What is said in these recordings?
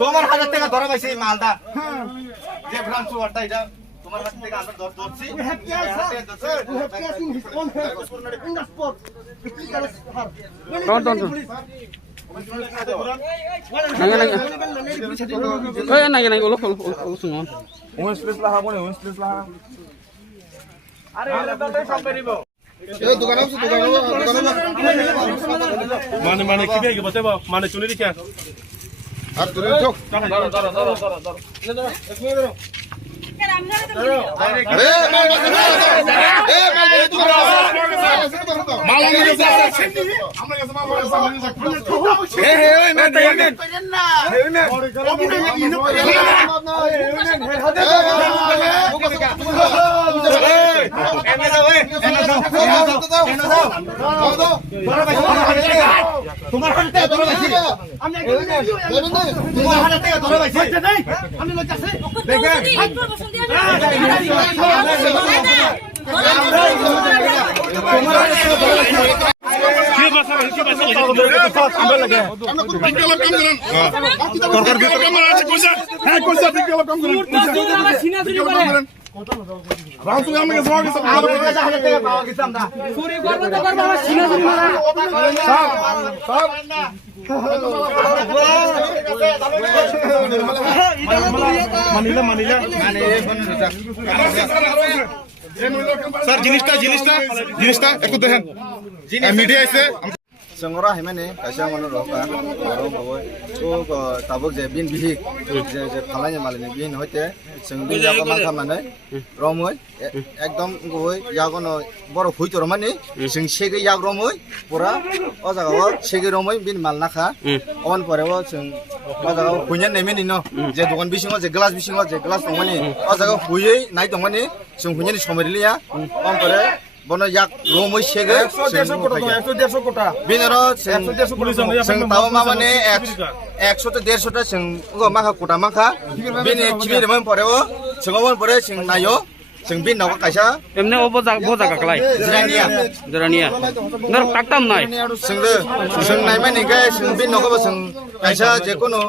তোমার 1000 টাকা ধরা পাইছে মালদা যে ব্রাঞ্চ ওয়ারটা এটা তোমার কাছ থেকে আমরা ধরছি মানে কি বেগে বতে মানে চলে রেখে আর তুই ঠক তোমার হাতে ধরে পাইছি আমি তোমার হাতে ধরে পাইছি আমি লজ্জাছে দেখেন স্যার জিনিসটা একটু দেখেন মিডিয়া আছে Sengora himane kaisa mano roka oro boy to tabok je bin bihi je phalanya malini bin hoite seng bin jago mangka mane romoi ekdom goi yagono boro huito romani seng sege yag romoi pura o jaga sege romoi bin malna kha on pore o seng o jaga hunya nemeni no je dokan bisingo je glass tongmani o jaga huyei nai tongmani seng hunya ni someriliya on pore bono yak romoi sege 100 kota binaro 100 seng taw ma mane 100 to 150 ta seng go makha kota makha bini kibir man pore o sengawon pore seng nayo seng bin naw kaisa emne obo jaga kalai jerania nor taktam nai seng nai mane ga seng bin naw go seng kaisa je kono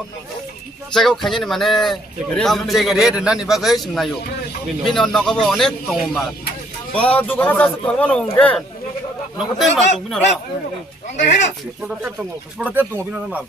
jaga khanye ni mane tam jege red na ni ba gai seng nayo bin on naw go onek tongma dukana sasa tolma nongge nongte ma dong binara product tong binara mal